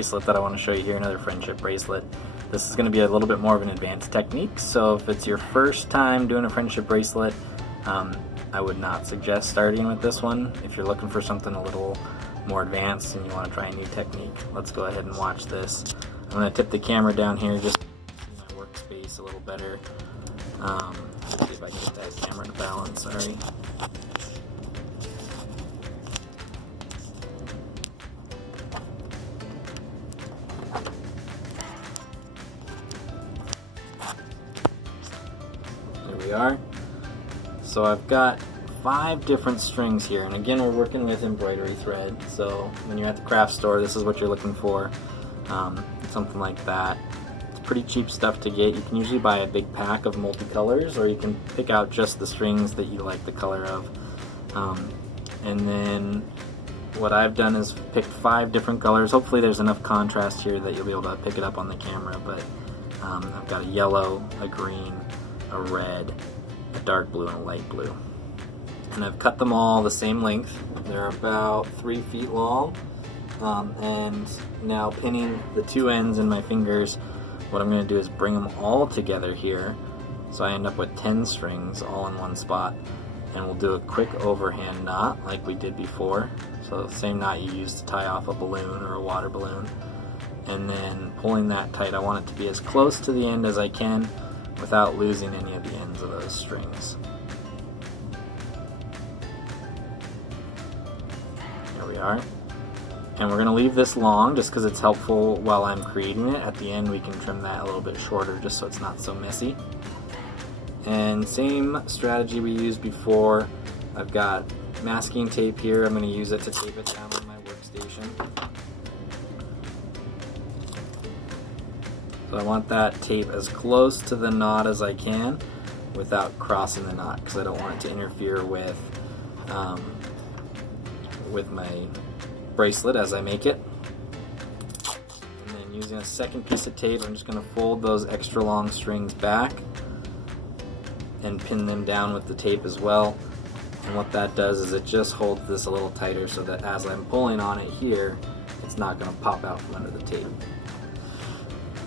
bracelet that I want to show you here, another friendship bracelet. This is going to be a little bit more of an advanced technique, so if it's your first time doing a friendship bracelet, I would not suggest starting with this one. If you're looking for something a little more advanced and you want to try a new technique, let's go ahead and watch this. I'm going to tip the camera down here just to see my workspace a little better. Let's see if I can get that camera to balance, sorry. There we are. So I've got 5 different strings here, and again we're working with embroidery thread, so when you're at the craft store this is what you're looking for, something like that. It's pretty cheap stuff to get. You can usually buy a big pack of multicolors, or you can pick out just the strings that you like the color of. And then what I've done is picked 5 different colors. Hopefully there's enough contrast here that you'll be able to pick it up on the camera, but I've got a yellow, a green, a red, a dark blue, and a light blue. And I've cut them all the same length. They're about 3 feet long. And now pinning the 2 ends in my fingers, what I'm going to do is bring them all together here. So I end up with 10 strings all in one spot. And we'll do a quick overhand knot like we did before. So the same knot you use to tie off a balloon or a water balloon. And then pulling that tight, I want it to be as close to the end as I can without losing any of the ends of those strings. There we are. And we're going to leave this long just because it's helpful while I'm creating it. At the end we can trim that a little bit shorter just so it's not so messy. And same strategy we used before. I've got masking tape here. I'm going to use it to tape it down on my workstation. So I want that tape as close to the knot as I can without crossing the knot, because I don't want it to interfere with my bracelet as I make it. And then using a second piece of tape, I'm just going to fold those extra long strings back and pin them down with the tape as well. And what that does is it just holds this a little tighter so that as I'm pulling on it here, it's not going to pop out from under the tape.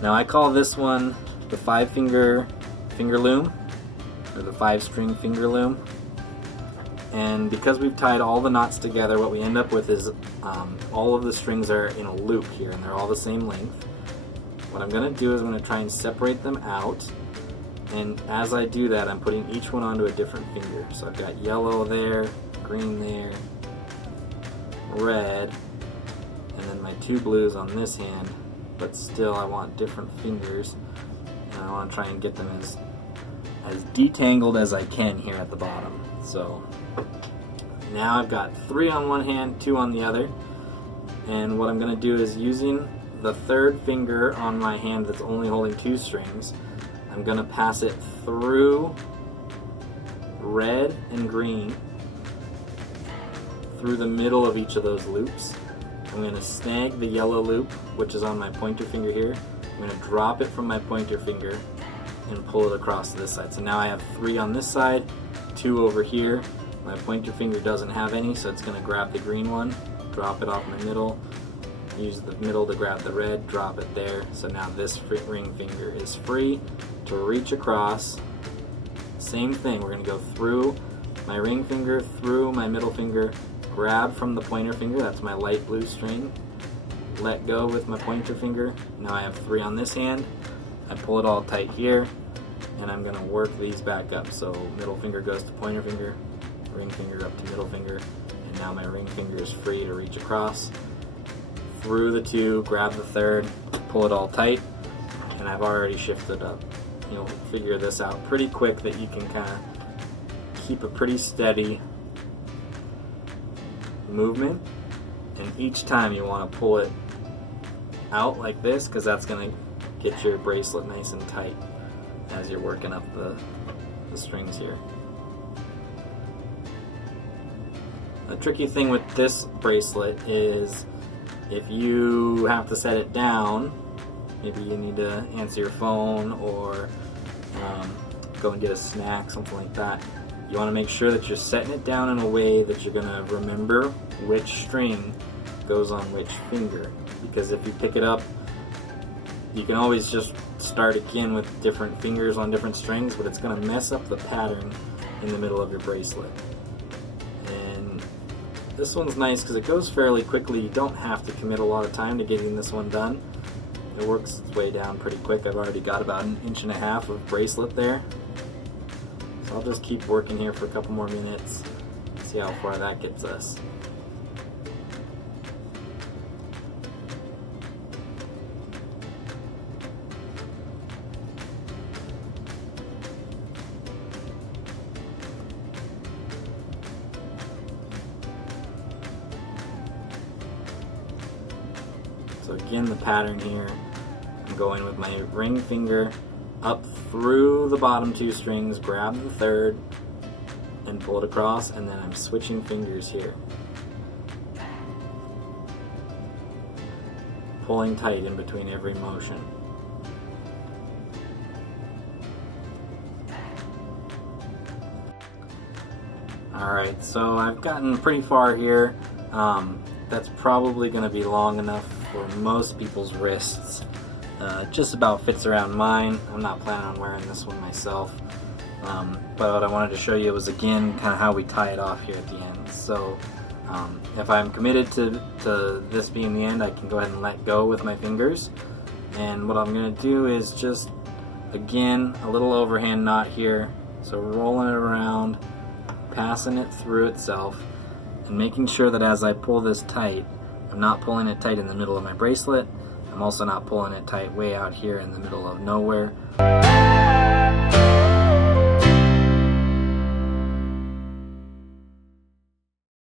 Now I call this one the 5-finger finger loom, or the 5-string finger loom. And because we've tied all the knots together, what we end up with is all of the strings are in a loop here, and they're all the same length. What I'm going to do is I'm going to try and separate them out, and as I do that I'm putting each one onto a different finger. So I've got yellow there, green there, red, and then my 2 blues on this hand. But still I want different fingers, and I want to try and get them as detangled as I can here at the bottom. So now I've got 3 on one hand, 2 on the other, and what I'm going to do is, using the 3rd finger on my hand that's only holding 2 strings, I'm going to pass it through red and green, through the middle of each of those loops. I'm going to snag the yellow loop, which is on my pointer finger here. I'm going to drop it from my pointer finger and pull it across to this side. So now I have 3 on this side, 2 over here. My pointer finger doesn't have any, so it's going to grab the green one, drop it off my middle, use the middle to grab the red, drop it there. So now this ring finger is free to reach across. Same thing, we're going to go through my ring finger, through my middle finger, grab from the pointer finger, that's my light blue string, let go with my pointer finger. Now I have 3 on this hand. I pull it all tight here, and I'm going to work these back up. So middle finger goes to pointer finger, ring finger up to middle finger, and now my ring finger is free to reach across. Through the 2, grab the 3rd, pull it all tight, and I've already shifted up. You'll figure this out pretty quick that you can kind of keep a pretty steady movement, and each time you want to pull it out like this, because that's going to get your bracelet nice and tight as you're working up the strings here. The tricky thing with this bracelet is if you have to set it down, maybe you need to answer your phone or go and get a snack, something like that. You want to make sure that you're setting it down in a way that you're going to remember which string goes on which finger, because if you pick it up, you can always just start again with different fingers on different strings, but it's going to mess up the pattern in the middle of your bracelet. And this one's nice because it goes fairly quickly. You don't have to commit a lot of time to getting this one done. It works its way down pretty quick. I've already got about 1.5 inches of bracelet there. So I'll just keep working here for a couple more minutes, see how far that gets us. So again, the pattern here, I'm going with my ring finger up through the bottom 2 strings, grab the 3rd, and pull it across, and then I'm switching fingers here. Pulling tight in between every motion. Alright, so I've gotten pretty far here. That's probably going to be long enough for most people's wrists. Just about fits around mine. I'm not planning on wearing this one myself. But what I wanted to show you was, again, kind of how we tie it off here at the end. So if I'm committed to this being the end, I can go ahead and let go with my fingers. And what I'm going to do is just, again, a little overhand knot here. So rolling it around, passing it through itself, and making sure that as I pull this tight, I'm not pulling it tight in the middle of my bracelet. I'm also not pulling it tight way out here in the middle of nowhere.